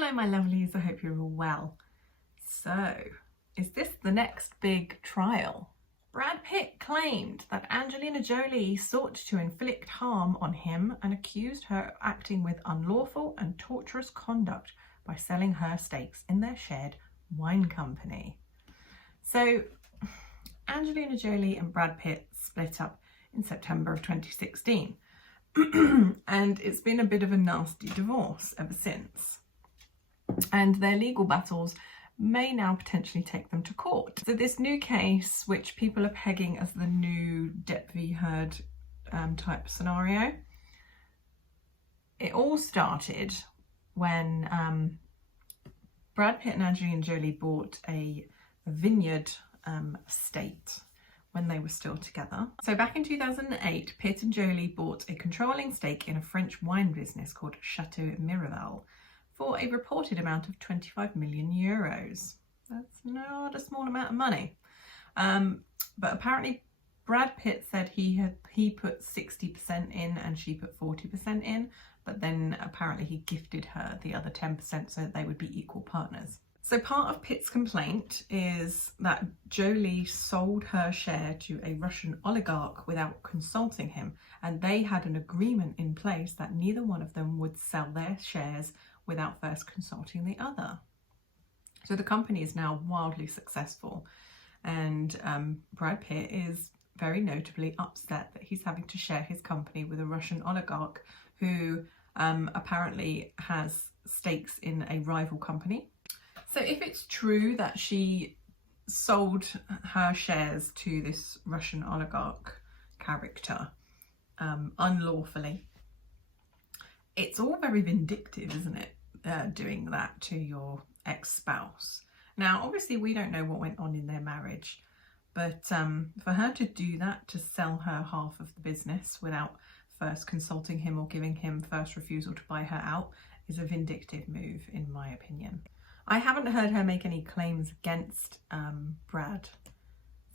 Hello my lovelies, I hope you're all well. So, is this the next big trial? Brad Pitt claimed that Angelina Jolie sought to inflict harm on him and accused her of acting with unlawful and torturous conduct by selling her stakes in their shared wine company. So, Angelina Jolie and Brad Pitt split up in September of 2016 and it's been a bit of a nasty divorce ever since. And their legal battles may now potentially take them to court. So this new case, which people are pegging as the new Depp v. Heard type scenario, it all started when Brad Pitt and Angelina Jolie bought a vineyard estate when they were still together. So back in 2008, Pitt and Jolie bought a controlling stake in a French wine business called Chateau Miraval for a reported amount of 25 million euros. That's not a small amount of money. But apparently Brad Pitt said he put 60% in and she put 40% in, but then apparently he gifted her the other 10% so that they would be equal partners. So part of Pitt's complaint is that Jolie sold her share to a Russian oligarch without consulting him, and they had an agreement in place that neither one of them would sell their shares without first consulting the other. So the company is now wildly successful, and Brad Pitt is very notably upset that he's having to share his company with a Russian oligarch who apparently has stakes in a rival company. So if it's true that she sold her shares to this Russian oligarch character unlawfully, it's all very vindictive, isn't it? Doing that to your ex-spouse. Now, obviously, we don't know what went on in their marriage, but for her to do that, to sell her half of the business without first consulting him or giving him first refusal to buy her out, is a vindictive move, in my opinion. I haven't heard her make any claims against Brad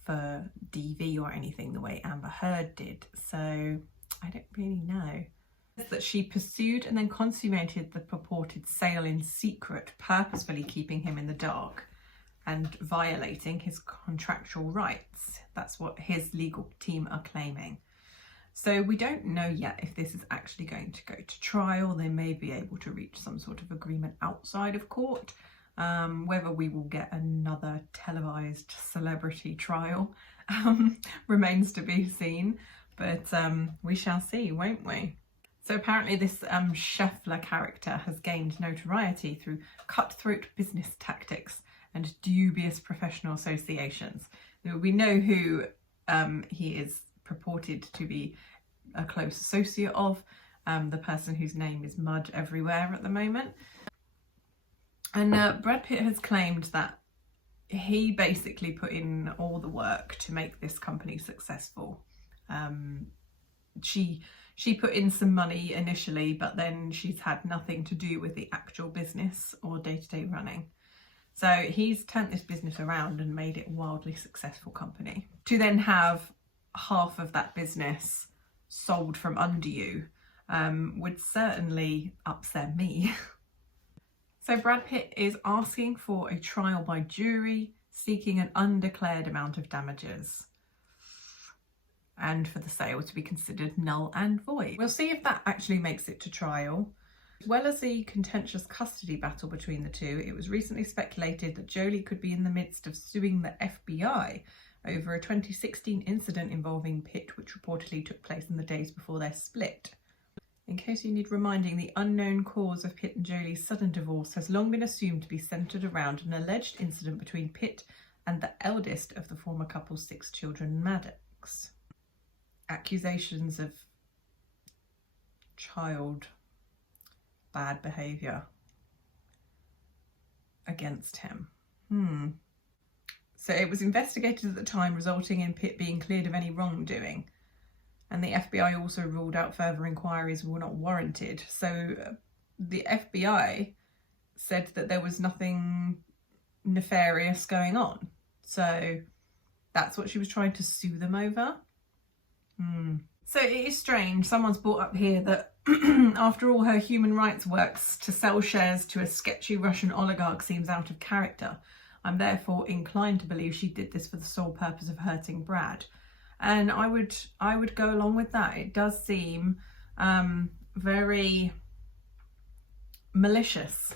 for DV or anything the way Amber Heard did, so I don't really know. That she pursued and then consummated the purported sale in secret, purposefully keeping him in the dark and violating his contractual rights. That's what his legal team are claiming. So we don't know yet if this is actually going to go to trial. They may be able to reach some sort of agreement outside of court. Whether we will get another televised celebrity trial remains to be seen, but we shall see, won't we? So apparently this Scheffler character has gained notoriety through cutthroat business tactics and dubious professional associations. We know who he is purported to be a close associate of, the person whose name is mud everywhere at the moment. And Brad Pitt has claimed that he basically put in all the work to make this company successful. She put in some money initially, but then she's had nothing to do with the actual business or day-to-day running. So he's turned this business around and made it a wildly successful company. To then have half of that business sold from under you would certainly upset me. So Brad Pitt is asking for a trial by jury, seeking an undeclared amount of damages, and for the sale to be considered null and void. We'll see if that actually makes it to trial. As well as the contentious custody battle between the two, it was recently speculated that Jolie could be in the midst of suing the FBI over a 2016 incident involving Pitt, which reportedly took place in the days before their split. In case you need reminding, the unknown cause of Pitt and Jolie's sudden divorce has long been assumed to be centred around an alleged incident between Pitt and the eldest of the former couple's 6 children, Maddox. Accusations of child bad behaviour against him. So it was investigated at the time, resulting in Pitt being cleared of any wrongdoing. And the FBI also ruled out further inquiries were not warranted. So the FBI said that there was nothing nefarious going on. So that's what she was trying to sue them over. So it is strange. Someone's brought up here that after all her human rights works, to sell shares to a sketchy Russian oligarch seems out of character. I'm therefore inclined to believe she did this for the sole purpose of hurting Brad. And I would go along with that. It does seem very malicious.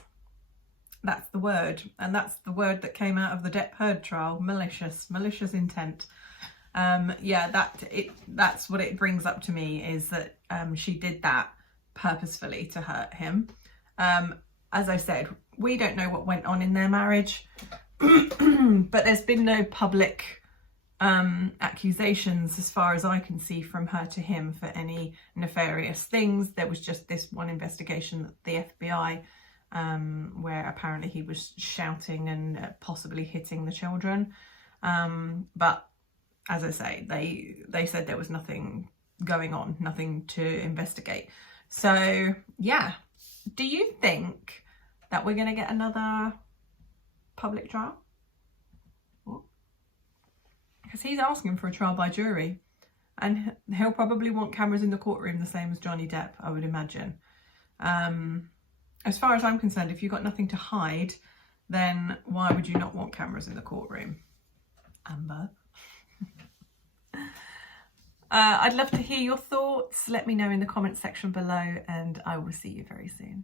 That's the word. And that's the word that came out of the Depp Heard trial. Malicious Intent. Yeah, that's what it brings up to me, is that she did that purposefully to hurt him. As I said, we don't know what went on in their marriage, but there's been no public accusations, as far as I can see, from her to him for any nefarious things. There was just this one investigation that the FBI, where apparently he was shouting and possibly hitting the children, but as I say, they said there was nothing going on, nothing to investigate. So yeah, do you think that we're going to get another public trial? Because he's asking for a trial by jury, and he'll probably want cameras in the courtroom the same as Johnny Depp, I would imagine. As far as I'm concerned, if you've got nothing to hide, then why would you not want cameras in the courtroom, Amber? I'd love to hear your thoughts. Let me know in the comments section below, and I will see you very soon.